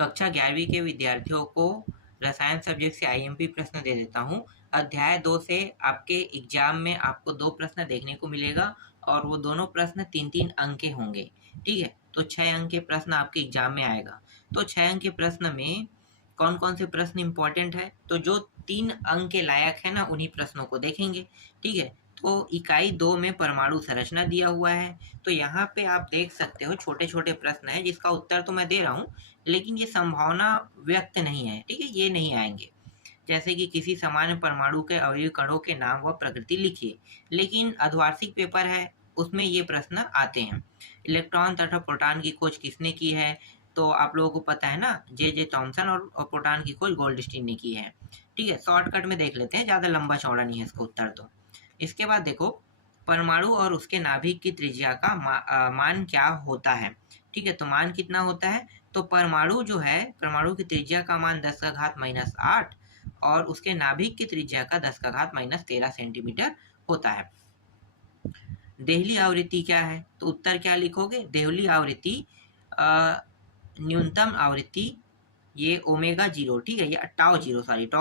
कक्षा 11वीं के विद्यार्थियों को रसायन सब्जेक्ट से आईएमपी प्रश्न दे देता हूँ। अध्याय 2 से आपके एग्जाम में आपको 2 प्रश्न देखने को मिलेगा और वो दोनों प्रश्न 3-3 अंक के होंगे। ठीक है, तो 6 अंक के प्रश्न आपके एग्जाम में आएगा। तो 6 अंक के प्रश्न में कौन कौन से प्रश्न इंपॉर्टेंट है, तो जो 3 अंक के लायक है ना, उन्हीं प्रश्नों को देखेंगे। ठीक है, तो इकाई 2 में परमाणु संरचना दिया हुआ है। तो यहाँ पे आप देख सकते हो छोटे छोटे प्रश्न है, जिसका उत्तर तो मैं दे रहा हूँ, लेकिन ये संभावना व्यक्त नहीं है। ठीक है, ये नहीं आएंगे। जैसे कि किसी सामान्य परमाणु के अवयवी कणों के नाम व प्रकृति लिखिए, लेकिन अर्धवार्षिक पेपर है, उसमें ये प्रश्न आते हैं। इलेक्ट्रॉन तथा प्रोटॉन की खोज किसने की है, तो आप लोगों को पता है ना, जे थॉमसन, और प्रोटॉन की खोज गोल्डस्टीन ने की है। ठीक है, शॉर्टकट में देख लेते हैं, ज़्यादा लंबा चौड़ा नहीं है इसका उत्तर। तो इसके बाद देखो, परमाणु और उसके नाभिक की त्रिज्या का मान क्या होता है। ठीक है, तो मान कितना होता है, तो परमाणु जो है, परमाणु की त्रिज्या का मान 10⁻⁻8 और उसके नाभिक की त्रिज्या का 10⁻−13 सेंटीमीटर होता है। देहली आवृत्ति क्या है, तो उत्तर क्या लिखोगे, देहली आवृत्ति न्यूनतम आवृत्ति ये ओमेगा 0, ठीक है, ये टाउ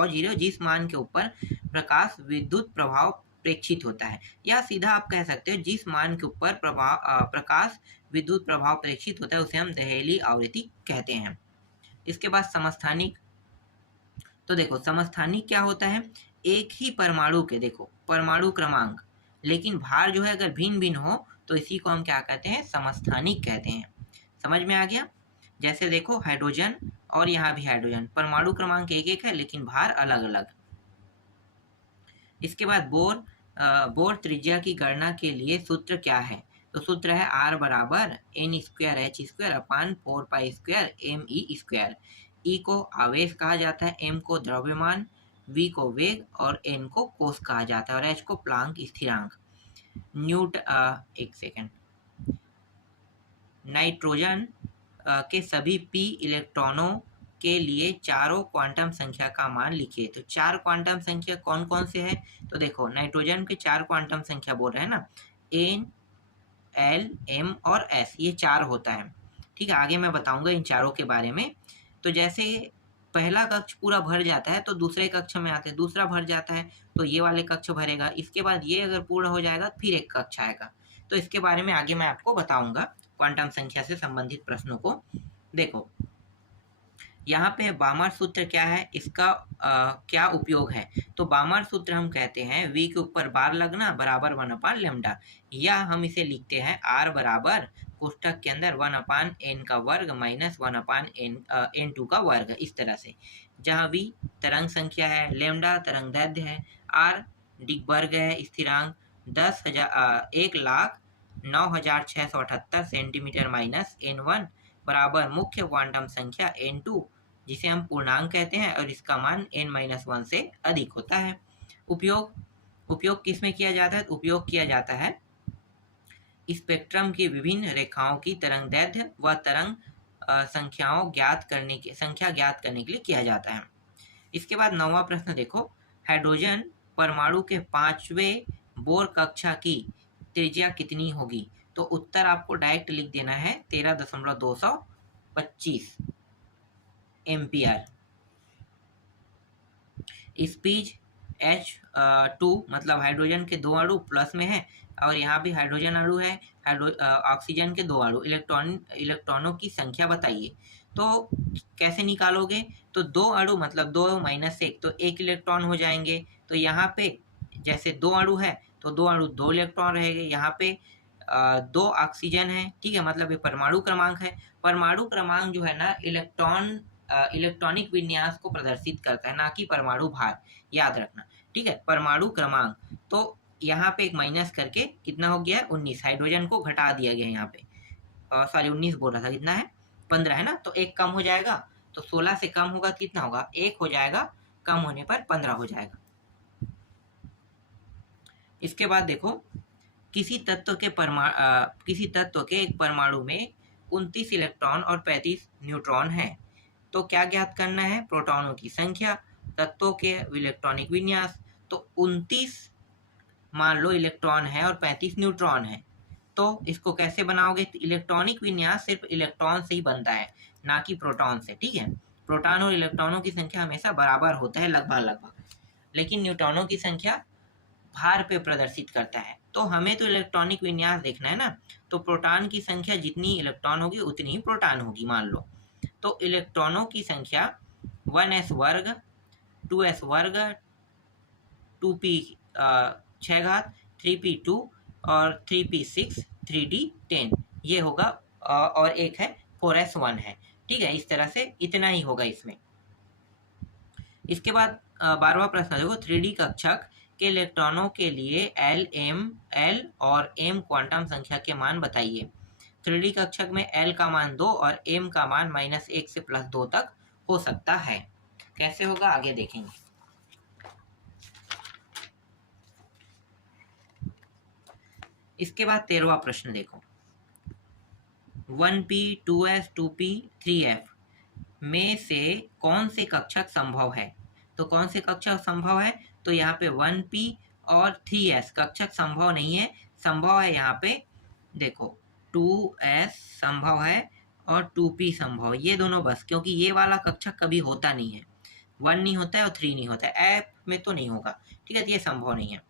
जीरो जिस मान के ऊपर प्रकाश विद्युत प्रभाव प्रेक्षित होता है, या सीधा आप कह सकते हो जिस मान के ऊपर प्रकाश विद्युत प्रभाव प्रेक्षित होता है उसे हम देहली आवृत्ति कहते हैं। इसके बाद समस्थानिक, तो देखो समस्थानिक क्या होता है, एक ही परमाणु के, देखो परमाणु क्रमांक, लेकिन भार जो है अगर भिन्न भिन्न हो तो इसी को हम क्या कहते हैं, समस्थानिक कहते हैं। समझ में आ गया। जैसे देखो हाइड्रोजन और यहाँ भी हाइड्रोजन, परमाणु क्रमांक एक एक है लेकिन भार अलग अलग। इसके बाद बोर त्रिज्या की गणना के लिए सूत्र क्या है, तो सूत्र है R बराबर n²h²/4π²me²। E को आवेश कहा जाता है, M को द्रव्यमान, V को वेग और N को कोश कहा जाता है और H को प्लांक स्थिरांक। एक सेकेंड, नाइट्रोजन के सभी p इलेक्ट्रॉनों के लिए चारों क्वांटम संख्या का मान लिखिए। तो 4 क्वांटम संख्या कौन कौन से है, तो देखो नाइट्रोजन के 4 क्वांटम संख्या बोल रहे हैं ना, N, L, M और S, ये 4 होता है। ठीक है, आगे मैं बताऊंगा इन चारों के बारे में। तो जैसे पहला कक्ष पूरा भर जाता है तो दूसरे कक्ष में आते हैं, दूसरा भर जाता है तो ये वाले कक्ष भरेगा, इसके बाद ये अगर पूर्ण हो जाएगा फिर एक कक्ष आएगा। तो इसके बारे में आगे मैं आपको बताऊंगा क्वांटम संख्या से संबंधित प्रश्नों को। देखो यहाँ पे बामर सूत्र क्या है, इसका क्या उपयोग है, तो बामर सूत्र हम कहते हैं V के ऊपर बार लगना बराबर 1/λ, या हम इसे लिखते हैं R बराबर कोष्ठक के अंदर 1/n का वर्ग माइनस 1/n2 का वर्ग, इस तरह से, जहाँ V तरंग संख्या है, लैम्डा तरंग दैर्ध्य है, R डिग्बर्ग है, स्थिरांक 1,09,678 सेंटीमीटर माइनस n1 बराबर मुख्य क्वांटम संख्या n2 जिसे हम पूर्णांक कहते हैं और इसका मान n-1 से अधिक होता है। उपयोग किस में किया जाता है, उपयोग किया जाता है स्पेक्ट्रम की विभिन्न रेखाओं की तरंग दैर्ध्य व तरंग संख्या ज्ञात करने के लिए किया जाता है। इसके बाद 9वां प्रश्न देखो, हाइड्रोजन परमाणु के 5वें बोर कक्षा की त्रिज्या कितनी होगी, तो उत्तर आपको डायरेक्ट लिख देना है 13,225 एम्पियर। स्पीड H2 मतलब हाइड्रोजन के 2 अणु प्लस में है और यहाँ भी हाइड्रोजन अणु है, ऑक्सीजन के 2 अणु, इलेक्ट्रॉनों की संख्या बताइए। तो कैसे निकालोगे, तो 2 अणु मतलब 2 - 1 तो 1 इलेक्ट्रॉन हो जाएंगे। तो यहाँ पे जैसे 2 अणु है तो 2 अणु 2 इलेक्ट्रॉन रहेंगे, यहाँ पे 2 ऑक्सीजन है, ठीक है, मतलब ये परमाणु क्रमांक है। परमाणु क्रमांक जो है ना इलेक्ट्रॉनिक विन्यास को प्रदर्शित करता है, ना कि परमाणु भार, याद रखना। ठीक है, परमाणु क्रमांक, तो यहाँ पे एक माइनस करके कितना हो गया है 19, हाइड्रोजन को घटा दिया गया यहाँ पे, सॉरी 19 बोल रहा था, कितना है 15 है ना, तो एक कम हो जाएगा, तो 16 से कम होगा तो कितना होगा, 1 हो जाएगा, कम होने पर 15 हो जाएगा। इसके बाद देखो, किसी तत्व के एक परमाणु में 29 इलेक्ट्रॉन और 35 न्यूट्रॉन है, तो क्या ज्ञात करना है, प्रोटॉनों की संख्या, तत्वों के इलेक्ट्रॉनिक विन्यास। तो 29 मान लो इलेक्ट्रॉन है और 35 न्यूट्रॉन है, तो इसको कैसे बनाओगे, तो इलेक्ट्रॉनिक विन्यास सिर्फ इलेक्ट्रॉन से ही बनता है, ना कि प्रोटॉन से, ठीक है। प्रोटॉन और इलेक्ट्रॉनों की संख्या हमेशा बराबर होता है लगभग लगभग, लेकिन न्यूट्रॉनों की संख्या भार पे प्रदर्शित करता है। तो हमें तो इलेक्ट्रॉनिक विन्यास देखना है ना, तो प्रोटॉन की संख्या जितनी इलेक्ट्रॉन होगी उतनी ही प्रोटॉन होगी मान लो। तो इलेक्ट्रॉनों की संख्या 1s वर्ग, 2s वर्ग, 2p 6 घात, 3p2 और 3p6, 3d10 ये होगा, और एक है 4s1 है, ठीक है। इस तरह से इतना ही होगा इसमें। इसके बाद 12वां प्रश्न देखो, 3D कक्षक के इलेक्ट्रॉनों के लिए L और M क्वांटम संख्या के मान बताइए। 3D कक्षक में L का मान 2 और M का मान -1 से +2 तक हो सकता है। कैसे होगा आगे देखेंगे। इसके बाद 13वां प्रश्न देखो, 1p, 2s, 2p, 3f में से कौन से कक्षक संभव है। तो कौन से कक्षक संभव है, तो यहाँ पे 1p और 3s कक्षक संभव नहीं है। संभव है यहाँ पे देखो 2s संभव है और 2p संभव है, ये दोनों बस, क्योंकि ये वाला कक्षक कभी होता नहीं है, 1 नहीं होता है और 3 नहीं होता है, एफ में तो नहीं होगा, ठीक है। तो ये संभव नहीं है।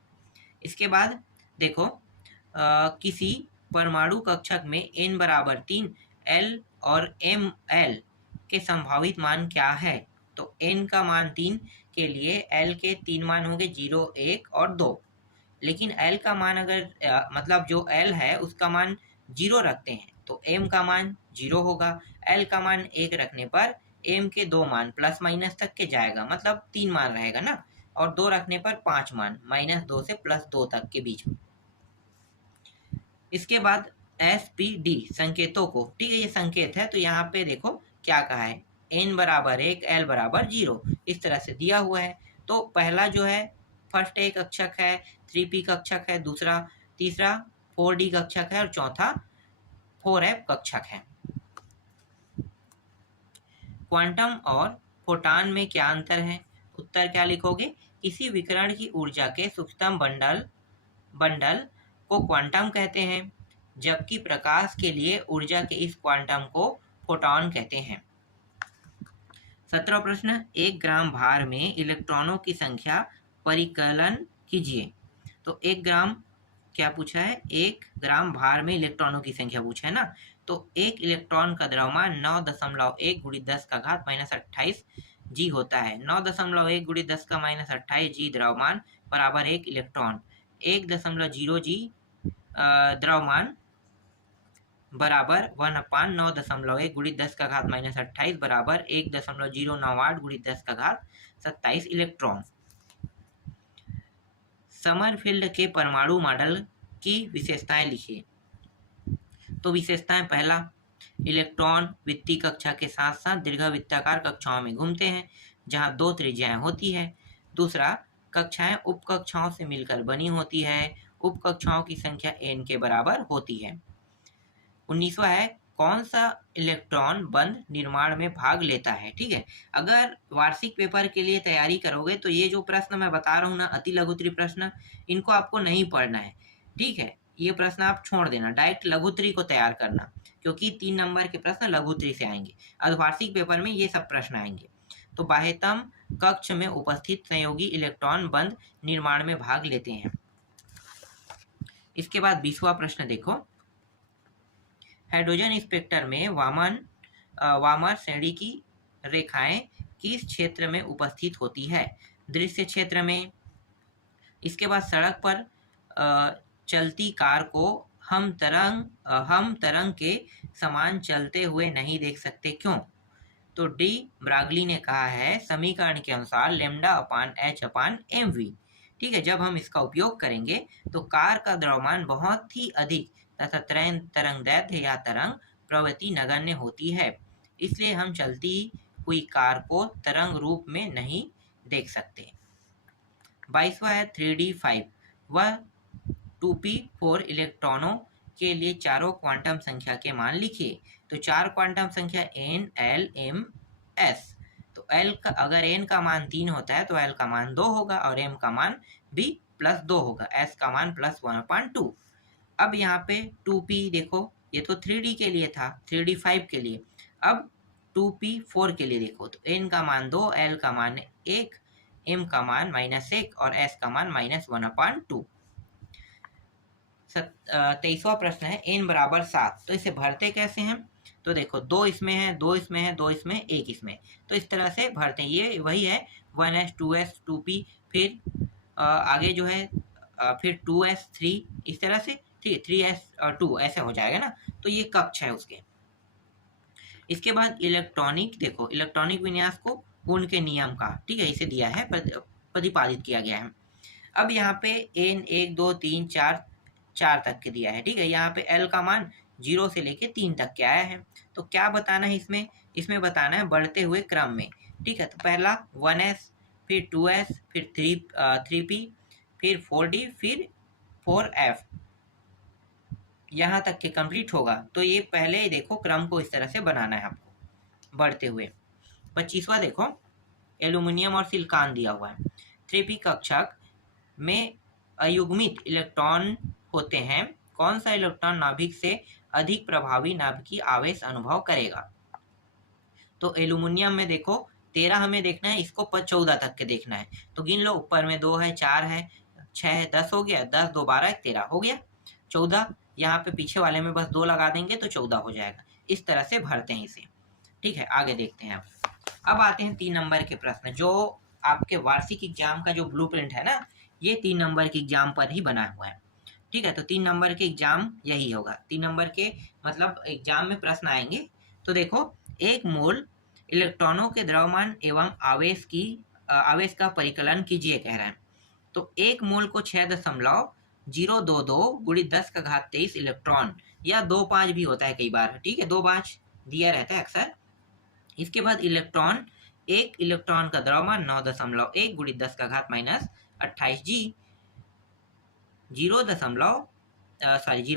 इसके बाद देखो किसी परमाणु कक्षक में n बराबर 3, l और ml के संभावित मान क्या है। तो n का मान 3 के लिए l के 3 मान होंगे 0, 1 और 2, लेकिन l का मान अगर मतलब जो l है उसका मान 0 रखते हैं तो m का मान 0 होगा, l का मान 1 रखने पर m के 2 मान प्लस माइनस तक के जाएगा, मतलब 3 मान रहेगा ना, और 2 रखने पर 5 मान, -2 से +2 तक के बीच में। इसके बाद SPD संकेतों को, ठीक है, ये संकेत है, तो यहाँ पे देखो क्या कहा है, n बराबर 1, l बराबर 0, इस तरह से दिया हुआ है। तो पहला जो है फर्स्ट ए कक्षक है, 3p कक्षक है, दूसरा तीसरा 4d कक्षक है और चौथा 4f कक्षक है। क्वांटम और फोटॉन में क्या अंतर है। उत्तर क्या लिखोगे, किसी विकिरण की ऊर्जा के सूक्ष्मतम बंडल को क्वांटम कहते हैं, जबकि प्रकाश के लिए ऊर्जा के इस क्वांटम को फोटॉन कहते हैं। 17वां प्रश्न, 1 ग्राम भार में इलेक्ट्रॉनों की संख्या परिकलन कीजिए। तो 1 ग्राम क्या पूछा है, 1 ग्राम भार में इलेक्ट्रॉनों की संख्या पूछा है ना। तो 1 इलेक्ट्रॉन का द्रव्यमान 9.1 × 10⁻28 जी होता है। 9.1 × 10⁻28 जी द्रव्यमान बराबर 1 इलेक्ट्रॉन, 1.0 जी द्रव्यमान बराबर 1/9.1 × 10⁻28 बराबर 1.098 × 10⁻27 इलेक्ट्रॉन। समरफील्ड के परमाणु मॉडल की विशेषताएं लिखिए। तो विशेषताएं, पहला, इलेक्ट्रॉन वृत्तीय कक्षा के साथ साथ दीर्घवृत्ताकार कक्षाओं में घूमते हैं जहां 2 त्रिज्याएं होती है। दूसरा, कक्षाएं उपकक्षाओं से मिलकर बनी होती है, उपकक्षाओं की संख्या n के बराबर होती है। 19वां है, कौन सा इलेक्ट्रॉन बंध निर्माण में भाग लेता है। ठीक है, अगर वार्षिक पेपर के लिए तैयारी करोगे तो ये जो प्रश्न मैं बता रहा हूँ ना, अति लघुत्तरी प्रश्न, इनको आपको नहीं पढ़ना है, ठीक है। ये प्रश्न आप छोड़ देना, डायरेक्ट लघुत्तरी को तैयार करना, क्योंकि 3 नंबर के प्रश्न लघुत्तरी से आएंगे। अर्धवार्षिक पेपर में ये सब प्रश्न आएंगे। तो बाह्यतम कक्ष में उपस्थित संयोगी इलेक्ट्रॉन बंध निर्माण में भाग लेते हैं। इसके बाद 20वां प्रश्न देखो, हाइड्रोजन स्पेक्ट्रम में वामर श्रेणी की रेखाएं किस क्षेत्र में उपस्थित होती है। दृश्य क्षेत्र में। इसके बाद सड़क पर चलती कार को हम तरंग के समान चलते हुए नहीं देख सकते, क्यों। तो डी ब्रागली ने कहा है समीकरण के अनुसार λ/h/mv। ठीक है, जब हम इसका उपयोग करेंगे तो कार का द्रव्यमान बहुत ही अधिक तथा तरंगदैर्घ्य या तरंग प्रवृत्ति नगण्य होती है, इसलिए हम चलती हुई कार को तरंग रूप में नहीं देख सकते। 22वां है 3d5, वह 2p4 इलेक्ट्रॉनों के लिए चारों क्वांटम संख्या के मान लिखिए। तो 4 क्वांटम संख्या n, l, m, s। तो l का अगर n का मान 3 होता है तो l का मान 2 होगा और m का मान भी +2 होगा, s का मान +1/2। अब यहाँ पे 2p देखो, ये तो 3d के लिए था, 3d5 के लिए। अब 2p4 के लिए देखो तो n का मान 2, l का मान 1, m का मान -1 और s का मान -1/2। 23वां प्रश्न है n बराबर 7, तो इसे भरते कैसे हैं? तो देखो 2 इसमें है, 2 इसमें है, 2 इसमें, 1 इसमें, तो इस तरह से भरते हैं। ये वही है 1s 2s 2p, फिर आगे जो है फिर 2s 3, इस तरह से 3s और 2 ऐसे हो जाएगा ना। तो ये कक्ष है उसके। इसके बाद इलेक्ट्रॉनिक, देखो इलेक्ट्रॉनिक विन्यास को गुण के नियम का, ठीक है, इसे दिया है, प्रतिपादित किया गया है। अब यहाँ पे n 1 2 3 4 तक के दिया है, ठीक है। यहाँ पे l का मान 0 से लेके 3 तक के आया है। तो क्या बताना है इसमें? इसमें बताना है बढ़ते हुए क्रम में, ठीक है। तो पहला 1s, फिर 2s, फिर 3p, फिर 4d, फिर 4f, यहाँ तक के कंप्लीट होगा। तो ये पहले देखो क्रम को इस तरह से बनाना है आपको बढ़ते हुए। 25वां देखो, एल्यूमिनियम और सिलिकॉन दिया हुआ है। 3p कक्षक में अयुग्मित इलेक्ट्रॉन होते हैं। कौन सा इलेक्ट्रॉन नाभिक से अधिक प्रभावी नाभिकीय आवेश अनुभव करेगा? तो एल्यूमिनियम में देखो 13 हमें देखना है, इसको 14 तक के देखना है। तो गिन लो, ऊपर में 2 है, 4 है, 6 है, 10 हो गया, 10 2 12 13 हो गया। 14 यहाँ पे पीछे वाले में बस 2 लगा देंगे तो 14 हो जाएगा। इस तरह से भरते हैं इसे, ठीक है। आगे देखते हैं अब आते हैं 3 नंबर के प्रश्न, जो आपके वार्षिक एग्जाम का जो ब्लूप्रिंट है ना, ये 3 नंबर के एग्जाम पर ही बना हुआ है, ठीक है। तो 3 नंबर के एग्जाम यही होगा। 3 नंबर के मतलब एग्जाम में प्रश्न आएंगे। तो देखो, 1 मोल इलेक्ट्रॉनों के द्रव्यमान एवं आवेश का परिकलन कीजिए कह रहे हैं। तो 1 मोल को 6.022 गुणित 10⁻23 इलेक्ट्रॉन, या 2.5 भी होता है कई बार, ठीक है, 2.5 दिया रहता है अक्सर। इसके बाद इलेक्ट्रॉन, 1 इलेक्ट्रॉन का द्रव्यमान 9.1 गुणित 10⁻28 g, 0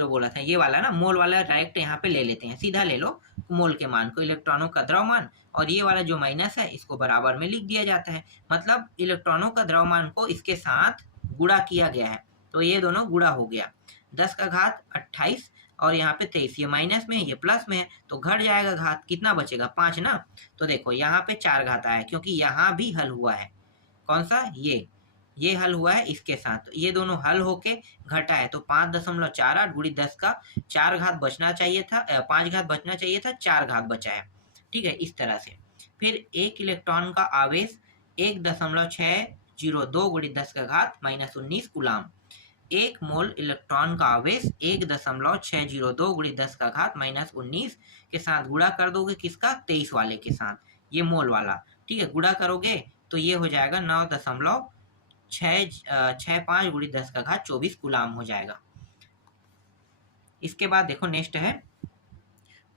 बोला था, ये वाला ना मोल वाला डायरेक्ट यहाँ पे ले लेते हैं, सीधा ले लो मोल के मान को, इलेक्ट्रॉनों का द्रव्यमान, और ये वाला जो माइनस है इसको बराबर में लिख दिया जाता है। मतलब इलेक्ट्रॉनों का द्रव्यमान को इसके साथ गुणा किया गया है, तो ये दोनों गुणा हो गया। 10⁻28 और यहाँ पे 23, ये माइनस में है, ये प्लस में है, तो घट जाएगा घात, कितना बचेगा 5 ना। तो देखो यहाँ पे 4 घात आया, क्योंकि यहाँ भी हल हुआ है। कौन सा? ये हल हुआ है इसके साथ, तो ये दोनों हल होके घटा है। तो 5.48 गुणित 10 का 4 घात बचना चाहिए था, 5 घात बचना चाहिए था, 4 घात बचा है, ठीक है, इस तरह से। फिर 1 इलेक्ट्रॉन का आवेश 1.602 गुणित 10⁻−19 कूलाम। 1 मोल इलेक्ट्रॉन का आवेश 1.602 गुणित 10⁻−19 के साथ गुणा कर दोगे, किसका? 23 वाले के साथ, ये मोल वाला, ठीक है। गुणा करोगे तो ये हो जाएगा 9.65 गुणित 10⁻24 कूलाम हो जाएगा। इसके बाद देखो नेक्स्ट है,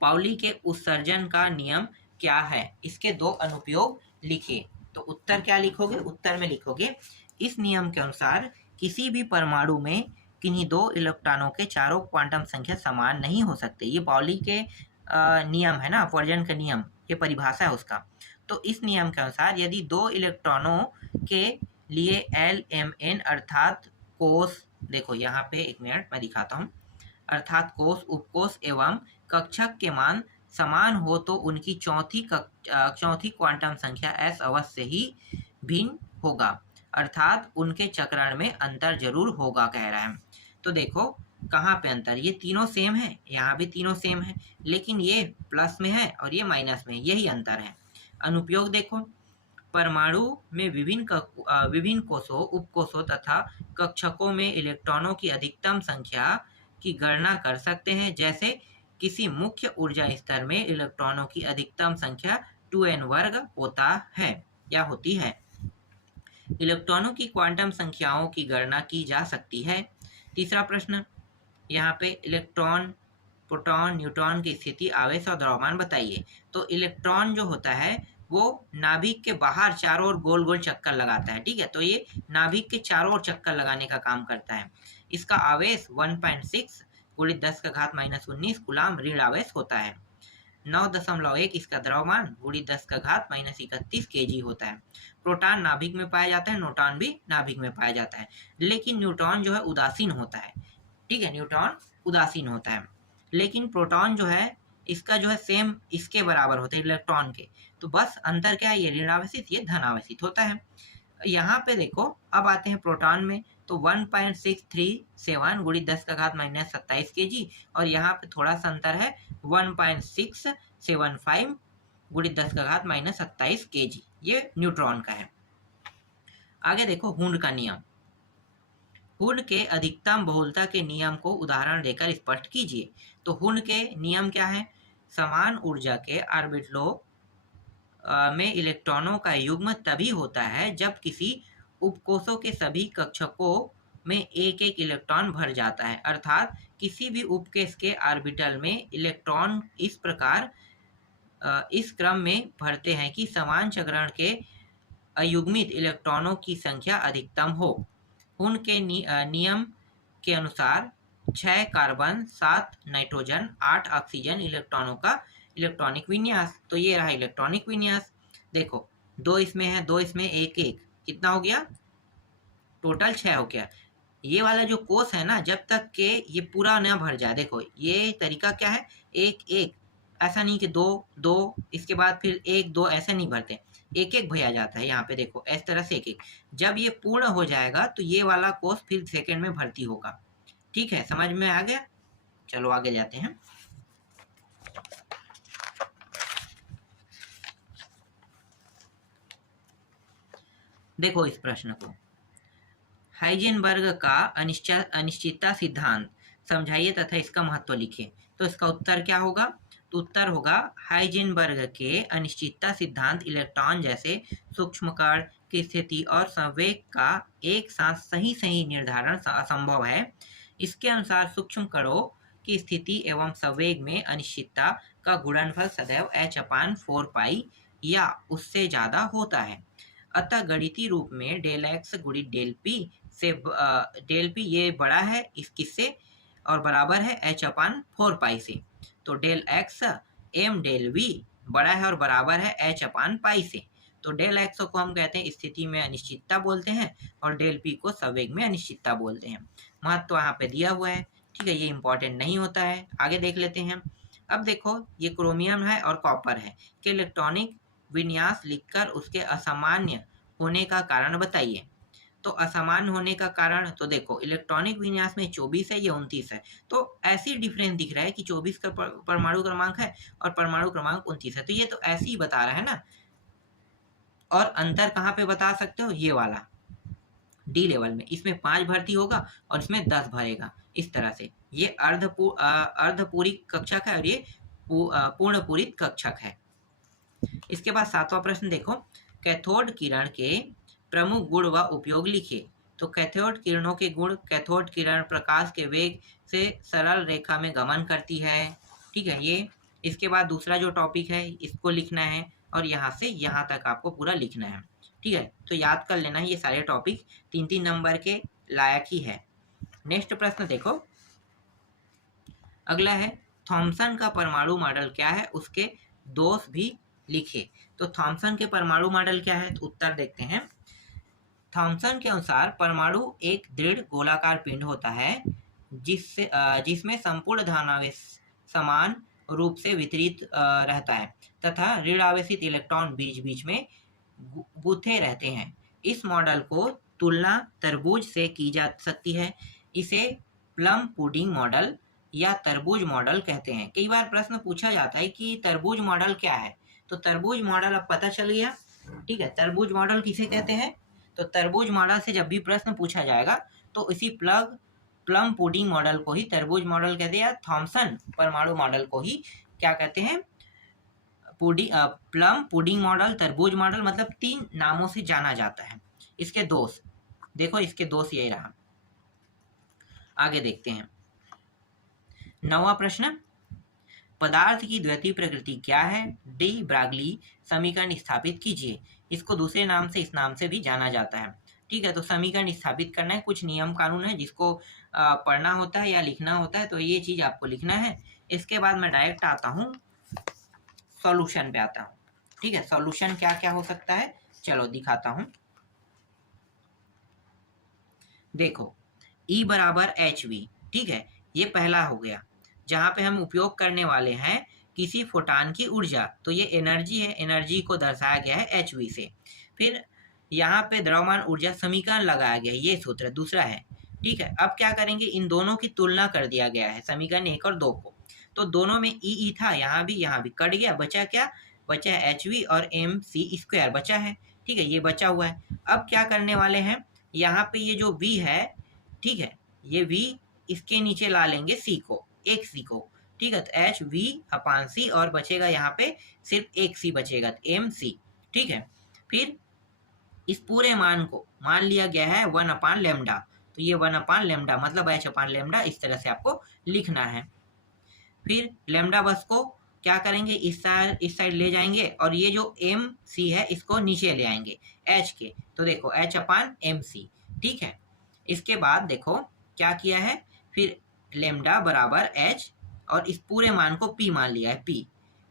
पाउली के उत्सर्जन का नियम क्या है? इसके 2 अनुप्रयोग लिखिए। तो उत्तर क्या लिखोगे? उत्तर में लिखोगे, इस नियम के अनुसार किसी भी परमाणु में किन्हीं 2 इलेक्ट्रॉनों के चारों क्वांटम संख्या समान नहीं हो सकते। ये पाउली के नियम है ना, अपवर्जन का नियम, ये परिभाषा है उसका। तो इस नियम के अनुसार यदि 2 इलेक्ट्रॉनों के लिए LMN अर्थात कोष, देखो यहाँ पे 1 मिनट मैं दिखाता हूँ, अर्थात कोष, उपकोष एवं कक्षक के मान समान हो तो उनकी चौथी क्वांटम संख्या S अवश्य ही भिन्न होगा, अर्थात उनके चक्रण में अंतर जरूर होगा कह रहा है। तो देखो कहाँ पे अंतर, ये तीनों सेम है, यहाँ भी तीनों सेम है, लेकिन ये प्लस में है और ये माइनस में, यही अंतर है। अनुप्रयोग देखो, परमाणु में विभिन्न कोषों, उपकोषों तथा कक्षकों में इलेक्ट्रॉनों की अधिकतम संख्या की गणना कर सकते हैं। जैसे किसी मुख्य ऊर्जा स्तर में इलेक्ट्रॉनों की अधिकतम संख्या 2n वर्ग होता है या होती है। इलेक्ट्रॉनों की क्वांटम संख्याओं की गणना की जा सकती है। तीसरा प्रश्न, यहाँ पे इलेक्ट्रॉन, प्रोटॉन, न्यूट्रॉन की स्थिति, आवेश और द्रव्यमान बताइए। तो इलेक्ट्रॉन जो होता है वो नाभिक के बाहर चारों ओर गोल गोल चक्कर लगाता है, ठीक है। तो ये नाभिक के चारों ओर चक्कर लगाने का काम करता है। इसका आवेश 1.6 गुणित 10⁻−19 कूलाम ऋण आवेश होता है। 9.1 इसका द्रव्यमान गुणित 10⁻−31 kg होता है। प्रोटॉन नाभिक में पाया जाता है, न्यूट्रॉन भी नाभिक में पाया जाता है, लेकिन न्यूट्रॉन जो है उदासीन होता है, ठीक है, न्यूट्रॉन उदासीन होता है। लेकिन प्रोटॉन जो है इसका जो है सेम इसके बराबर होता है इलेक्ट्रॉन के। तो बस अंतर क्या है, ये ऋण आवेशित, ये धन आवेशित होता है। यहाँ पे देखो अब आते हैं प्रोटॉन में, तो 1.637 गुणित 10 का घात -27 kg, और यहाँ पे थोड़ा सा अंतर है 1.675 गुणित 10 का घात -27 kg, ये न्यूट्रॉन का है। आगे देखो हुंड का नियम। हुंड के अधिकतम बहुलता के नियम को उदाहरण देकर स्पष्ट कीजिए। तो हुंड के नियम क्या है, समान ऊर्जा के ऑर्बिटलों में इलेक्ट्रॉनों का युग्म तभी होता है जब किसी उपकोषों के सभी कक्षकों में एक एक इलेक्ट्रॉन भर जाता है, अर्थात किसी भी उपकोष के ऑर्बिटल में इलेक्ट्रॉन इस प्रकार इस क्रम में भरते हैं कि समान चक्रण के अयुग्मित इलेक्ट्रॉनों की संख्या अधिकतम हो। हुंड के नियम के अनुसार 6 कार्बन 7 नाइट्रोजन 8 ऑक्सीजन इलेक्ट्रॉनों का इलेक्ट्रॉनिक विन्यास। तो ये रहा इलेक्ट्रॉनिक विन्यास। देखो 2 इसमें है, 2 इसमें, 1 1, कितना हो गया, टोटल 6 हो गया। ये वाला जो कोष है ना, जब तक के ये पूरा ना भर जाए, देखो ये तरीका क्या है, 1 1, ऐसा नहीं कि 2 2 इसके बाद फिर 1 2, ऐसा नहीं भरते, एक एक भैया जाता है। यहाँ पे देखो इस तरह से एक एक, जब ये पूर्ण हो जाएगा तो ये वाला कोष फिर सेकंड में भर्ती होगा। ठीक है, समझ में आ गया। चलो आगे जाते हैं। देखो इस प्रश्न को, हाइजेनबर्ग का अनिश्चितता सिद्धांत समझाइए तथा इसका महत्व लिखिए। तो इसका उत्तर क्या होगा, तो उत्तर होगा हाइजेनबर्ग के अनिश्चितता सिद्धांत इलेक्ट्रॉन जैसे सूक्ष्म कण की स्थिति और संवेग का एक साथ सही निर्धारण असंभव है। इसके अनुसार सूक्ष्म कणों की स्थिति एवं संवेग में अनिश्चितता का गुणनफल सदैव h/4 पाई या उससे ज्यादा होता है। अतः गणितीय रूप में डेल एक्स गुणित डेल पी से डेल पी ये बड़ा है इस किससे और बराबर है h/4 पाई से। तो del x m del v बड़ा है और बराबर है h/पाई से। तो डेल एक्स को हम कहते हैं स्थिति में अनिश्चितता बोलते हैं, और डेल पी को संवेग में अनिश्चितता बोलते हैं। महत्व यहाँ पे दिया हुआ है, ठीक है, ये इंपॉर्टेंट नहीं होता है। आगे देख लेते हैं। अब देखो ये क्रोमियम है और कॉपर है कि इलेक्ट्रॉनिक विन्यास लिखकर उसके असामान्य होने का कारण बताइए। तो असामान्य होने का कारण, तो देखो इलेक्ट्रॉनिक विन्यास में 24 है, ये 29 है, तो ऐसे डिफरेंस दिख रहा है कि 24 का परमाणु क्रमांक है और परमाणु क्रमांक 29 है, तो ये तो ऐसे ही बता रहा है ना। और अंतर कहाँ पे बता सकते हो, ये वाला डी लेवल में, इसमें 5 भर्ती होगा और इसमें 10 भरेगा, इस तरह से। ये अर्धपूरित कक्षक है और ये पूर्ण पूरित कक्षक है। इसके बाद 7वां प्रश्न देखो, कैथोड किरण के प्रमुख गुण व उपयोग लिखिए। तो कैथोड किरणों के गुण, कैथोड किरण प्रकाश के वेग से सरल रेखा में गमन करती है, ठीक है ये। इसके बाद दूसरा जो टॉपिक है इसको लिखना है और यहाँ से यहाँ तक आपको पूरा लिखना है, ठीक है। तो याद कर लेना है, ये सारे टॉपिक 3-3 नंबर के लायक ही है। नेक्स्ट प्रश्न देखो, अगला है थॉमसन का परमाणु मॉडल क्या है, उसके दोष भी लिखे। तो थॉमसन के परमाणु मॉडल क्या है, तो उत्तर देखते हैं। थॉमसन के अनुसार परमाणु एक दृढ़ गोलाकार पिंड होता है जिसमें संपूर्ण धनावेश समान रूप से वितरित रहता है तथा ऋण आवेशित इलेक्ट्रॉन बीच बीच में गूथे रहते हैं। इस मॉडल को तुलना तरबूज से की जा सकती है। इसे प्लम पुडिंग मॉडल या तरबूज मॉडल कहते हैं। कई बार प्रश्न पूछा जाता है कि तरबूज मॉडल क्या है, तो तरबूज मॉडल अब पता चल गया, ठीक है। तरबूज मॉडल किसे कहते हैं, तो तरबूज मॉडल से जब भी प्रश्न पूछा जाएगा तो इसी प्लम पुडिंग मॉडल को ही तरबूज मॉडल कहते हैं, थॉमसन परमाणु मॉडल को ही क्या कहते हैं, प्लम पुडिंग मॉडल, तरबूज मॉडल, मतलब 3 नामों से जाना जाता है। इसके दोष देखो, इसके दोष यही रहा। आगे देखते हैं 9वां प्रश्न, पदार्थ की द्वितीय प्रकृति क्या है, डी ब्रागली समीकरण स्थापित कीजिए। इसको दूसरे नाम से इस नाम से भी जाना जाता है, ठीक है। तो समीकरण स्थापित करना है, कुछ नियम कानून है जिसको पढ़ना होता है या लिखना होता है, तो ये चीज आपको लिखना है। इसके बाद मैं डायरेक्ट आता हूँ सॉल्यूशन पे आता हूँ, ठीक है। सॉल्यूशन क्या क्या हो सकता है, चलो दिखाता हूँ। देखो E बराबर HV, ठीक है, ये पहला हो गया जहाँ पे हम उपयोग करने वाले हैं किसी फोटान की ऊर्जा, तो ये एनर्जी है, एनर्जी को दर्शाया गया है hv से। फिर यहाँ पे द्रव्यमान ऊर्जा समीकरण लगाया गया है, ये सूत्र दूसरा है। ठीक है, अब क्या करेंगे, इन दोनों की तुलना कर दिया गया है समीकरण 1 और 2 को। तो दोनों में ई था, यहाँ भी कट गया, बचा क्या, बचा है hv और mc² बचा है। ठीक है, ये बचा हुआ है। अब क्या करने वाले हैं, यहाँ पे ये जो v है, ठीक है, ये v इसके नीचे ला लेंगे c को, एक c को। ठीक है, तो hv/c और बचेगा यहाँ पे सिर्फ एक c बचेगा, mc। ठीक है, फिर इस पूरे मान को मान लिया गया है 1/λ, तो ये 1/λ मतलब h/λ इस तरह से आपको लिखना है। फिर लैम्डा बस को क्या करेंगे, इस साइड ले जाएंगे और ये जो एम सी है इसको नीचे ले आएंगे h के, तो देखो h/mc। ठीक है, इसके बाद देखो क्या किया है, फिर लैम्डा बराबर h और इस पूरे मान को p मान लिया है, p।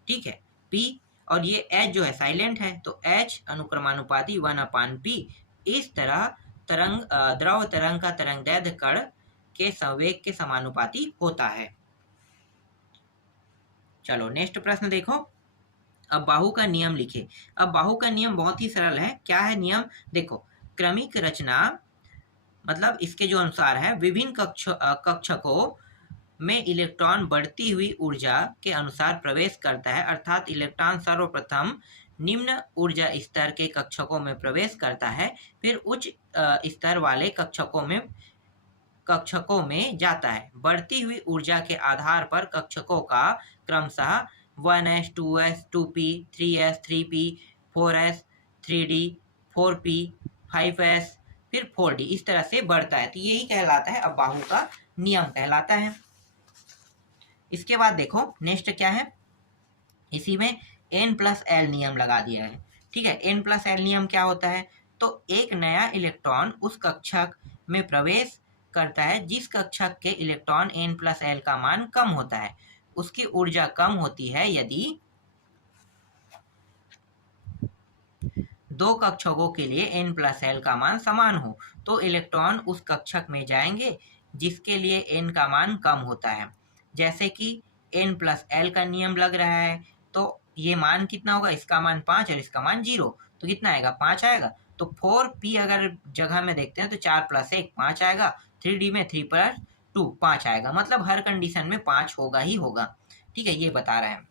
ठीक है, p और ये h जो है साइलेंट है, तो h अनुक्रमानुपाती 1/p। इस तरह तरंग द्रव तरंग का तरंगदैर्ध्य कण के संवेग के समानुपाती होता है। चलो नेक्स्ट प्रश्न देखो। अब बाहु का नियम लिखे। अब बाहु का नियम बहुत ही सरल है। क्या है नियम, देखो, क्रमिक रचना मतलब इसके जो अनुसार है, विभिन्न कक्षकों में इलेक्ट्रॉन बढ़ती हुई ऊर्जा के अनुसार प्रवेश करता है, अर्थात इलेक्ट्रॉन सर्वप्रथम निम्न ऊर्जा स्तर के कक्षकों में प्रवेश करता है, फिर उच्च स्तर वाले कक्षकों में जाता है। बढ़ती हुई ऊर्जा के आधार पर कक्षकों का क्रमशः 1s, 2s, 2p, 3s, 3p, 4s, 3d, 4p, 5s, फिर 4d इस तरह से बढ़ता है। तो यही कहलाता है अब बाहु का नियम कहलाता है। इसके बाद देखो नेक्स्ट क्या है, इसी में n+l नियम लगा दिया है। ठीक है, n+l नियम क्या होता है, तो एक नया इलेक्ट्रॉन उस कक्षक में प्रवेश करता है जिस कक्षक के इलेक्ट्रॉन n+l का मान कम होता है। उसकी ऊर्जा कम होती है यदि दो कक्षकों के लिए n+l का मान समान हो, तो इलेक्ट्रॉन उस कक्षक में जाएंगे जिसके लिए n का मान कम होता है। जैसे कि n+l का नियम लग रहा है, तो ये मान कितना होगा, इसका मान 5 और इसका मान 0, तो कितना आएगा, 5 आएगा। तो 4p अगर जगह में देखते हैं तो 4 + 1 5 आएगा, 3d में 3 + 2 5 आएगा, मतलब हर कंडीशन में 5 होगा ही होगा। ठीक है, ये बता रहे हैं।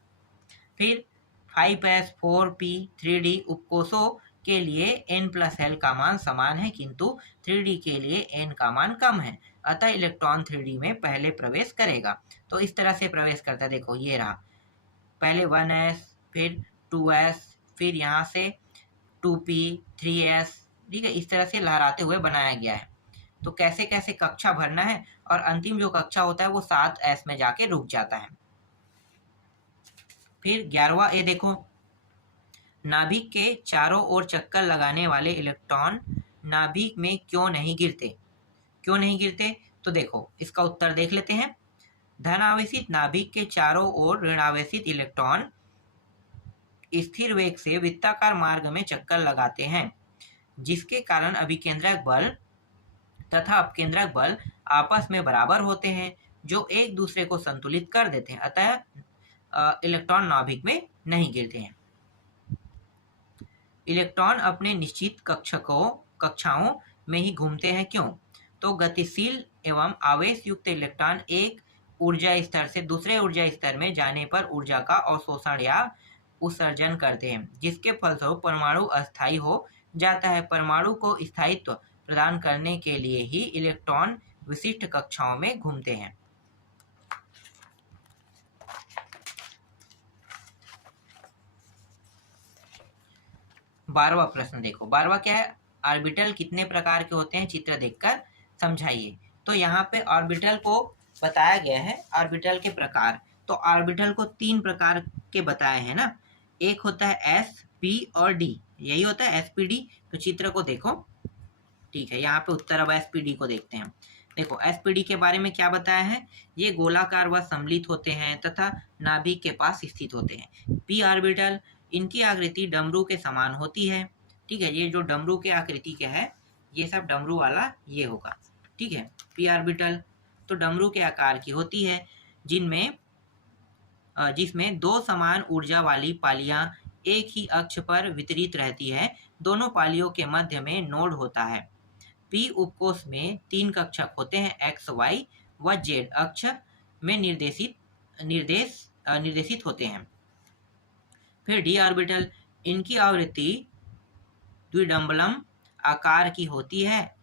फिर 5s, 4p, 3d उपकोषों के लिए n+l का मान समान है, किंतु 3d के लिए n का मान कम है, अतः इलेक्ट्रॉन 3d में पहले प्रवेश करेगा। तो इस तरह से प्रवेश करता है, देखो ये रहा, पहले 1s, फिर 2s, फिर यहाँ से 2p, 3s। ठीक है, इस तरह से लहराते हुए बनाया गया है। तो कैसे कैसे कक्षा भरना है, और अंतिम जो कक्षा होता है वो 7s में जाके रुक जाता है। फिर 11वां ए देखो, नाभिक के चारों ओर चक्कर लगाने वाले इलेक्ट्रॉन नाभिक में क्यों नहीं गिरते, क्यों नहीं गिरते, तो देखो इसका उत्तर देख लेते हैं। धनावेशित नाभिक के चारों ओर ऋणावेशित इलेक्ट्रॉन स्थिर वेग से वृत्ताकार मार्ग में चक्कर लगाते हैं, जिसके कारण अभिकेंद्रक बल तथा अपकेंद्रक बल आपस में बराबर होते हैं, जो एक दूसरे को संतुलित कर देते हैं, अतः इलेक्ट्रॉन नाभिक में नहीं गिरते हैं। इलेक्ट्रॉन अपने निश्चित कक्षाओं में ही घूमते हैं, क्यों, तो गतिशील एवं आवेश युक्त इलेक्ट्रॉन एक ऊर्जा स्तर से दूसरे ऊर्जा स्तर में जाने पर ऊर्जा का अवशोषण या उत्सर्जन करते हैं, जिसके फलस्वरूप परमाणु अस्थायी हो जाता है। परमाणु को स्थायित्व प्रदान करने के लिए ही इलेक्ट्रॉन विशिष्ट कक्षाओं में घूमते हैं। बारहवां प्रश्न देखो, 12वां क्या है, ऑर्बिटल कितने प्रकार के होते हैं, चित्र देखकर समझाइए। तो यहाँ पे ऑर्बिटल को बताया गया है, ऑर्बिटल के प्रकार। तो ऑर्बिटल को 3 प्रकार के बताए हैं ना, एक होता है s, p और d, यही होता है spd। तो चित्र को देखो, ठीक है, यहाँ पे उत्तर अब spd को देखते हैं। देखो spd के बारे में क्या बताया है, ये गोलाकार व सम्मिलित होते हैं तथा नाभिक के पास स्थित होते हैं। p ऑर्बिटल, इनकी आकृति डमरू के समान होती है। ठीक है, ये जो डमरू के आकृति के है, ये सब डमरू वाला ये होगा। ठीक है, p ऑर्बिटल तो डमरू के आकार की होती है, जिनमें जिसमें दो समान ऊर्जा वाली पालियां एक ही अक्ष पर वितरित रहती है। दोनों पालियों के मध्य में नोड होता है। पी उपकोष में 3 कक्षक होते हैं, एक्स वाई व जेड अक्ष में निर्देशित होते हैं। फिर डी ऑर्बिटल, इनकी आवृत्ति द्विडंबलम आकार की होती है।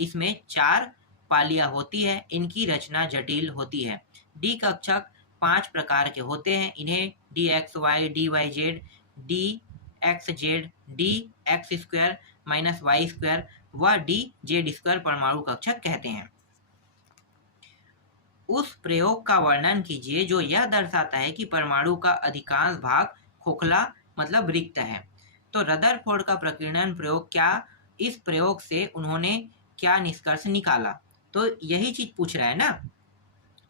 इसमें 4 पालियां होती है। इनकी रचना जटिल होती है। डी कक्षक 5 प्रकार के होते हैं। इन्हें d x y, d y z, d x z, d x square minus y square व डी जेड स्क्वायर परमाणु कक्षक कहते हैं। उस प्रयोग का वर्णन कीजिए जो यह दर्शाता है कि परमाणु का अधिकांश भाग खोखला मतलब रिक्त है। तो रदरफोर्ड का प्रकीर्णन प्रयोग, क्या इस प्रयोग से उन्होंने क्या निष्कर्ष निकाला? तो यही चीज पूछ रहा है ना।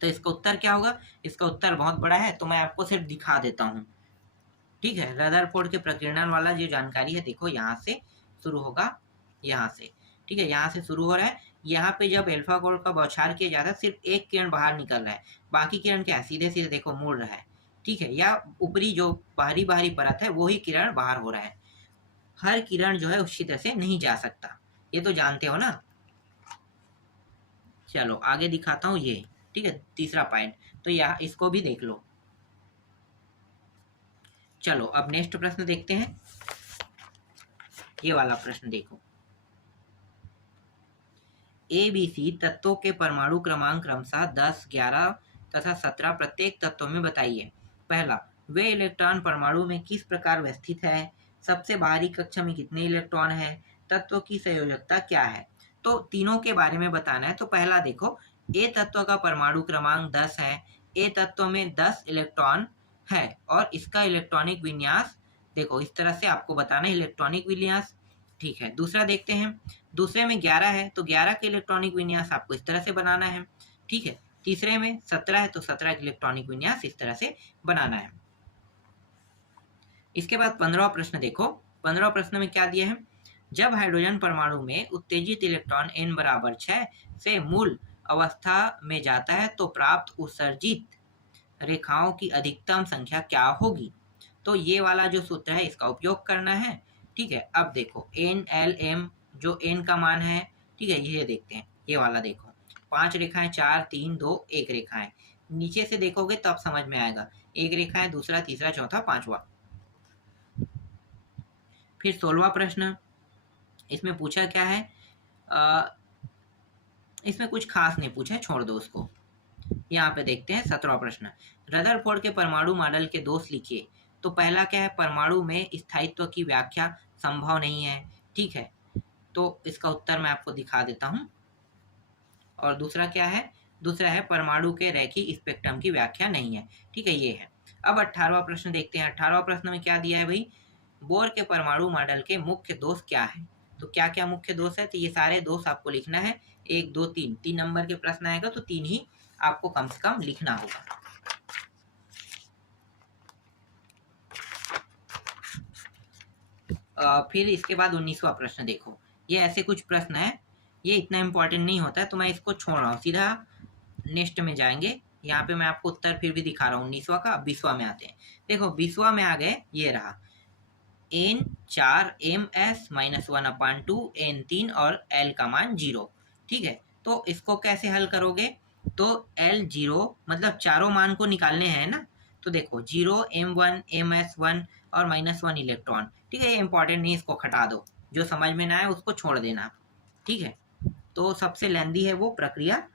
तो इसका उत्तर क्या होगा? इसका उत्तर बहुत बड़ा है, तो मैं आपको सिर्फ दिखा देता हूँ। ठीक है, रदरफोर्ड के प्रकीर्णन वाला जो जानकारी है, देखो यहाँ से शुरू होगा, यहाँ से, ठीक है, यहाँ से शुरू हो रहा है। यहाँ पे जब अल्फा कोर का बौछार किया जाता है, सिर्फ एक किरण बाहर निकल रहा है, बाकी किरण क्या सीधे सीधे देखो मुड़ रहा है। ठीक है, या ऊपरी जो बाहरी परत है वो ही किरण बाहर हो रहा है। हर किरण जो है उसी तरह से नहीं जा सकता, ये तो जानते हो ना। चलो आगे दिखाता हूँ ये। ठीक है, तीसरा पॉइंट, तो यहाँ इसको भी देख लो। चलो अब नेक्स्ट प्रश्न देखते हैं। ये वाला प्रश्न देखो। ए बी सी तत्वों के परमाणु क्रमांक क्रमशः 10, 11 तथा 17 प्रत्येक तत्व में बताइए। पहला, वे इलेक्ट्रॉन परमाणु में किस प्रकार व्यवस्थित है? सबसे बाहरी कक्षा में कितने इलेक्ट्रॉन है? तत्व की संयोजकता क्या है? तो तीनों के बारे में बताना है। तो पहला देखो, ए तत्व का परमाणु क्रमांक 10 है। ए तत्व में 10 इलेक्ट्रॉन है और इसका इलेक्ट्रॉनिक विन्यास देखो इस तरह से आपको बताना है, इलेक्ट्रॉनिक विन्यास। ठीक है, दूसरा देखते हैं। दूसरे में 11 है, तो 11 के इलेक्ट्रॉनिक विन्यास आपको इस तरह से बनाना है। ठीक है, तीसरे में 17 है, तो 17 के इलेक्ट्रॉनिक विन्यास इस तरह से बनाना है। इसके बाद 15वां प्रश्न देखो। 15वां प्रश्न में क्या दिया है? जब हाइड्रोजन परमाणु में उत्तेजित इलेक्ट्रॉन n बराबर 6 से मूल अवस्था में जाता है तो प्राप्त उत्सर्जित रेखाओं की अधिकतम संख्या क्या होगी? तो ये वाला जो सूत्र है इसका उपयोग करना है। ठीक है, अब देखो NLM जो n का मान है, ठीक है, ये देखते हैं। ये वाला देखो 5 रेखाएं, 4, 3, 2, 1 रेखाएं। नीचे से देखोगे तो आप समझ में आएगा। एक रेखा है, दूसरा, तीसरा, चौथा, पांचवा। फिर 16वां प्रश्न, इसमें पूछा क्या है? इसमें कुछ खास नहीं पूछा है, छोड़ दो उसको। यहाँ पे देखते हैं 17वां प्रश्न। रदरफोर्ड के परमाणु मॉडल के दोष लिखिए। तो पहला क्या है? परमाणु में स्थायित्व की व्याख्या संभव नहीं है। ठीक है, तो इसका उत्तर मैं आपको दिखा देता हूँ। और दूसरा क्या है? दूसरा है परमाणु के रैखिक स्पेक्ट्रम की व्याख्या नहीं है। ठीक है, ये है। अब 18वां प्रश्न देखते हैं। 18वां प्रश्न में क्या दिया है भाई? बोर के परमाणु मॉडल के मुख्य दोष क्या है? तो क्या क्या मुख्य दोष है? तो ये सारे दोष आपको लिखना है। 1, 2, 3 3 नंबर के प्रश्न आएगा तो 3 ही आपको कम से कम लिखना होगा। फिर इसके बाद 19वां प्रश्न देखो। ये ऐसे कुछ प्रश्न है, ये इतना इम्पोर्टेंट नहीं होता है तो मैं इसको छोड़ रहा हूँ, सीधा नेक्स्ट में जाएंगे। यहाँ पे मैं आपको उत्तर फिर भी दिखा रहा हूँ 19वां का। 20वां में आते हैं। देखो 20वां में आ गए, ये रहा N4 MS -1/2 N3 और L का मान 0। ठीक है, तो इसको कैसे हल करोगे? तो L0 मतलब चारों मान को निकालने हैं ना। तो देखो 0, M1, MS1 और -1 इलेक्ट्रॉन। ठीक है, ये इंपॉर्टेंट नहीं, इसको हटा दो। जो समझ में ना आए उसको छोड़ देना। ठीक है, तो सबसे लेंदी है वो प्रक्रिया,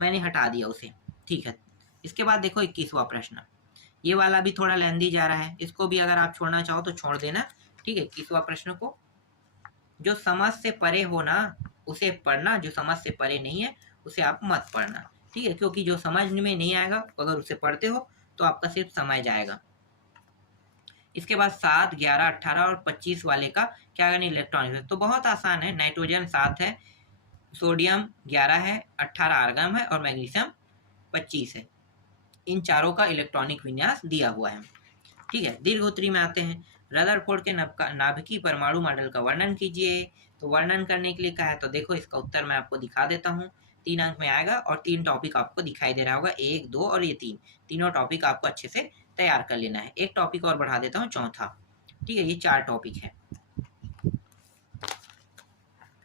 मैंने हटा दिया उसे। ठीक है, इसके बाद देखो 21वां प्रश्न। ये वाला भी थोड़ा लेंदी जा रहा है, इसको भी अगर आप छोड़ना चाहो तो छोड़ देना। ठीक है, 21वां प्रश्न को जो समझ से परे हो ना उसे पढ़ना, जो समझ से परे नहीं है उसे आप मत पढ़ना। ठीक है, क्योंकि जो समझ में नहीं आएगा अगर उसे पढ़ते हो तो आपका सिर्फ समय जाएगा। इसके बाद 7, 11, 18 और 25 वाले का क्या करना? इलेक्ट्रॉन। तो बहुत आसान है। नाइट्रोजन 7 है, सोडियम 11 है, 18 आर्गन है और मैग्नीशियम 25 है। इन चारों का इलेक्ट्रॉनिक विन्यास दिया हुआ है। ठीक है, दीर्घोत्तरी में आते हैं। रदरफोर्ड के नाभिकीय परमाणु मॉडल का वर्णन कीजिए। तो वर्णन करने के लिए कहा है, तो देखो इसका उत्तर मैं आपको दिखा देता हूँ। 3 अंक में आएगा और 3 टॉपिक आपको दिखाई दे रहा होगा, 1, 2 और ये 3, तीनों टॉपिक आपको अच्छे से तैयार कर लेना है। एक टॉपिक और बढ़ा देता हूँ, चौथा। ठीक है, ये 4 टॉपिक है।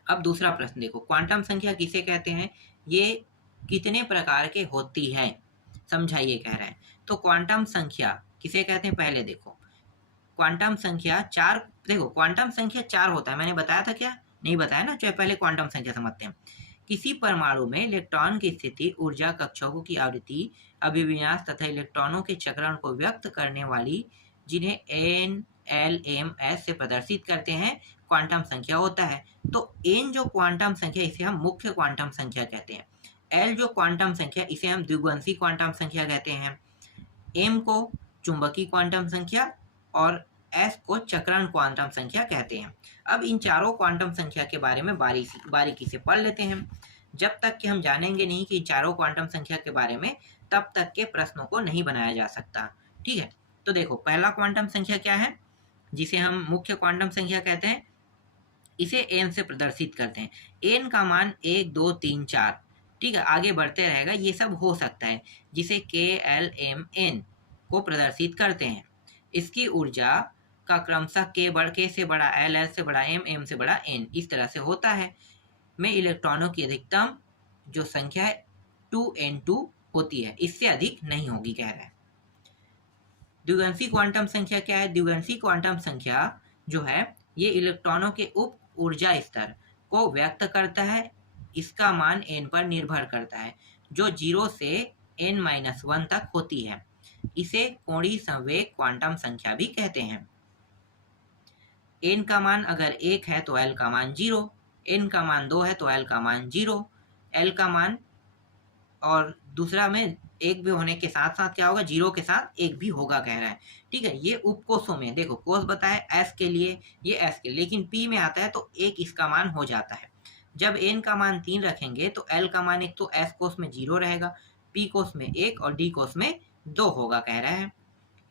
अब दूसरा प्रश्न देखो, क्वांटम संख्या किसे कहते हैं, ये कितने प्रकार के होती है, समझाइए कह रहे हैं। तो क्वांटम संख्या किसे कहते हैं, पहले देखो क्वांटम संख्या 4, देखो क्वांटम संख्या 4 होता है, मैंने बताया था क्या, नहीं बताया ना, चाहे पहले क्वांटम संख्या समझते हैं। किसी परमाणु में इलेक्ट्रॉन की स्थिति, ऊर्जा, कक्षकों की आवृत्ति, अभिविन्यास तथा इलेक्ट्रॉनों के चक्रण को व्यक्त करने वाली, जिन्हें एन एल एम एस से प्रदर्शित करते हैं, क्वांटम संख्या होता है। तो एन जो क्वांटम संख्या, इसे हम मुख्य क्वांटम संख्या कहते हैं। एल जो क्वांटम संख्या, इसे हम द्विगुणसी क्वांटम संख्या कहते हैं। एम को चुंबकीय क्वांटम संख्या और एस को चक्रण क्वांटम संख्या कहते हैं। अब इन चारों क्वांटम संख्या के बारे में बारीकी से पढ़ लेते हैं। जब तक कि हम जानेंगे नहीं कि चारों क्वांटम संख्या के बारे में, तब तक के प्रश्नों को नहीं बनाया जा सकता। ठीक है, तो देखो पहला क्वांटम संख्या क्या है, जिसे हम मुख्य क्वांटम संख्या कहते हैं, इसे एन से प्रदर्शित करते हैं। एन का मान 1, 2, 3, 4, ठीक है, आगे बढ़ते रहेगा, ये सब हो सकता है, जिसे के एल एम एन को प्रदर्शित करते हैं। इसकी ऊर्जा का क्रमशः के से बड़ा एल, एल से बड़ा एम, एम से बड़ा एन, इस तरह से होता है। में इलेक्ट्रॉनों की अधिकतम जो संख्या है 2n2 होती है, इससे अधिक नहीं होगी कह रहा है। द्विगुणसी क्वांटम संख्या क्या है, द्विगुणसी क्वांटम संख्या जो है, ये इलेक्ट्रॉनों के उप ऊर्जा स्तर को व्यक्त करता है। इसका मान n पर निर्भर करता है, जो 0 से n-1 तक होती है। इसे कोणीय संवेग क्वांटम संख्या भी कहते हैं। n का मान अगर 1 है तो l का मान 0, n का मान 2 है तो l का मान 0, l का मान, और दूसरा में एक भी होने के साथ साथ क्या होगा, 0 के साथ 1 भी होगा कह रहा है। ठीक है, ये उपकोषों में देखो, कोष बताया s के लिए, ये s के लिए, लेकिन p में आता है तो 1 इसका मान हो जाता है। जब n का मान 3 रखेंगे तो l का मान एक तो s कोष में 0 रहेगा, p कोष में 1 और d कोष में 2 होगा कह रहा है।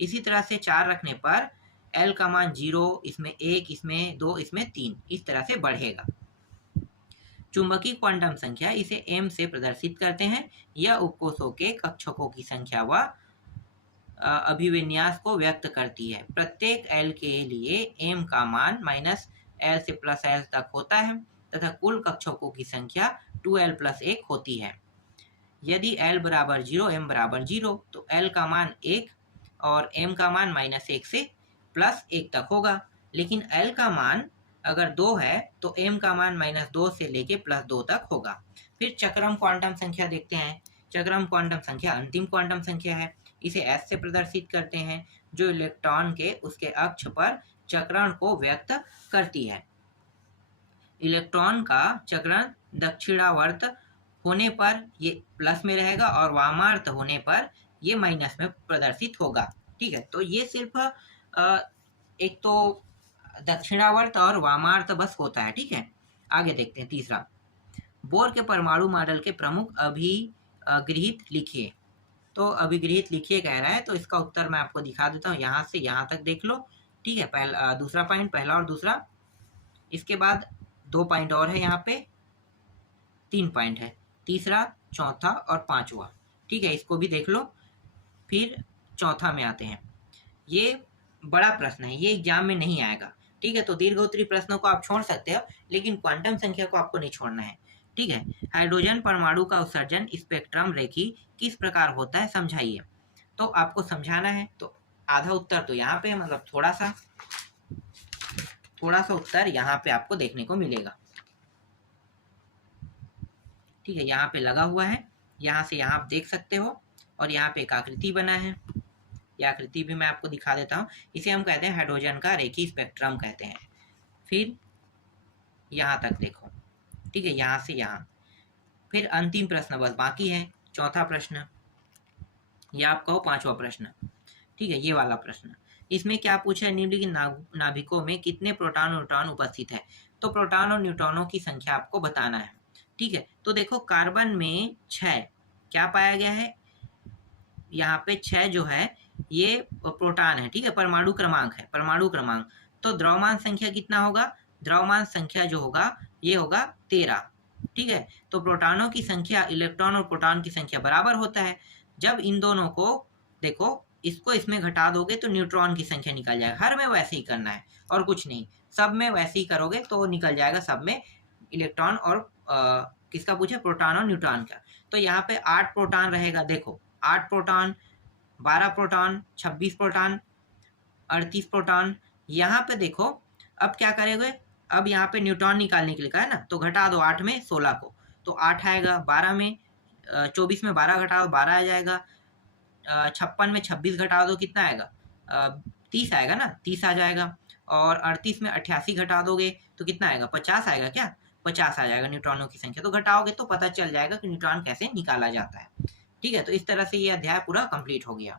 इसी तरह से 4 रखने पर l का मान 0, इसमें 1, इसमें 2, इसमें 3, इस तरह से बढ़ेगा। चुंबकीय क्वांटम संख्या, इसे m से प्रदर्शित करते हैं। यह उपकोषों के कक्षकों की संख्या व अभिविन्यास को व्यक्त करती है। प्रत्येक l के लिए m का मान -l से +l तक होता है तथा कुल कक्षकों की संख्या 2l+1 होती है। यदि l बराबर 0, m बराबर 0, तो l का मान 1 और m का मान -1 से +1 तक होगा। लेकिन l का मान अगर 2 है तो m का मान -2 से लेके +2 तक होगा। फिर चक्रम क्वांटम संख्या देखते हैं। चक्रम क्वांटम संख्या अंतिम क्वांटम संख्या है। इसे s से प्रदर्शित करते हैं, जो इलेक्ट्रॉन के उसके अक्ष पर चक्रण को व्यक्त करती है। इलेक्ट्रॉन का चक्रण दक्षिणावर्त होने पर ये प्लस में रहेगा और वामावर्त होने पर ये माइनस में प्रदर्शित होगा। ठीक है, तो ये सिर्फ एक तो दक्षिणावर्त और वामावर्त बस होता है। ठीक है, आगे देखते हैं तीसरा, बोर के परमाणु मॉडल के प्रमुख अभिगृहित लिखिए। तो अभिगृहित लिखिए कह रहा है, तो इसका उत्तर मैं आपको दिखा देता हूँ, यहाँ से यहाँ तक देख लो। ठीक है, पहला दूसरा पॉइंट, पहला और दूसरा, इसके बाद 2 पॉइंट और है, यहाँ पे 3 पॉइंट है, तीसरा, चौथा और पांचवा। ठीक है, इसको भी देख लो। फिर चौथा में आते हैं, ये बड़ा प्रश्न है, ये एग्जाम में नहीं आएगा। ठीक है, तो दीर्घोत्तरीय प्रश्नों को आप छोड़ सकते हो, लेकिन क्वांटम संख्या को आपको नहीं छोड़ना है। ठीक है, हाइड्रोजन परमाणु का उत्सर्जन स्पेक्ट्रम रेखी किस प्रकार होता है, समझाइए। तो आपको समझाना है, तो आधा उत्तर तो यहाँ पे, मतलब थोड़ा सा उत्तर यहाँ पे आपको देखने को मिलेगा। ठीक है, यहाँ पे लगा हुआ है, यहाँ से यहाँ आप देख सकते हो, और यहाँ पे एक आकृति बना है, यह आकृति भी मैं आपको दिखा देता हूँ। इसे हम कहते हैं हाइड्रोजन का रेखीय स्पेक्ट्रम कहते हैं। फिर यहाँ तक देखो, ठीक है, यहाँ से यहाँ। फिर अंतिम प्रश्न बस बाकी है, चौथा प्रश्न, या आप कहो पांचवा प्रश्न। ठीक है, ये वाला प्रश्न, इसमें क्या पूछा है, निम्नलिखित नाभिकों में कितने प्रोटॉन और न्यूट्रॉन उपस्थित है। तो प्रोटॉन और न्यूट्रॉनों की संख्या आपको बताना है। ठीक है, तो देखो कार्बन में 6 क्या पाया गया है, यहाँ पे 6 जो है ये प्रोटॉन है। ठीक है, परमाणु क्रमांक है, परमाणु क्रमांक। तो द्रव्यमान संख्या कितना होगा, द्रव्यमान संख्या जो होगा ये होगा 13। ठीक है, तो प्रोटॉनों की संख्या इलेक्ट्रॉन और प्रोटॉन की संख्या बराबर होता है। जब इन दोनों को देखो, इसको इसमें घटा दोगे तो न्यूट्रॉन की संख्या निकल जाएगा। हर में वैसे ही करना है और कुछ नहीं, सब में वैसे ही करोगे तो निकल जाएगा सब में इलेक्ट्रॉन और किसका पूछे, प्रोटॉन और न्यूट्रॉन का। तो यहाँ पे 8 प्रोटॉन रहेगा, देखो 8 प्रोटॉन, 12 प्रोटॉन, 26 प्रोटॉन, 38 प्रोटॉन। यहाँ पे देखो अब क्या करेंगे, अब यहाँ पे न्यूट्रॉन निकालने के लिए कहा है ना, तो घटा दो 8 में 16 को, तो 8 आएगा। 12 में 24 में 12 घटाओ 12 आ जाएगा। 56 में 26 घटा दो कितना आएगा, 30 आएगा ना, 30 आ जाएगा। और 38 में 88 घटा दोगे तो कितना आएगा, 50 आएगा क्या, 50 आ जाएगा न्यूट्रॉनों की संख्या। तो घटाओगे तो पता चल जाएगा कि न्यूट्रॉन कैसे निकाला जाता है। ठीक है, तो इस तरह से ये अध्याय पूरा कंप्लीट हो गया।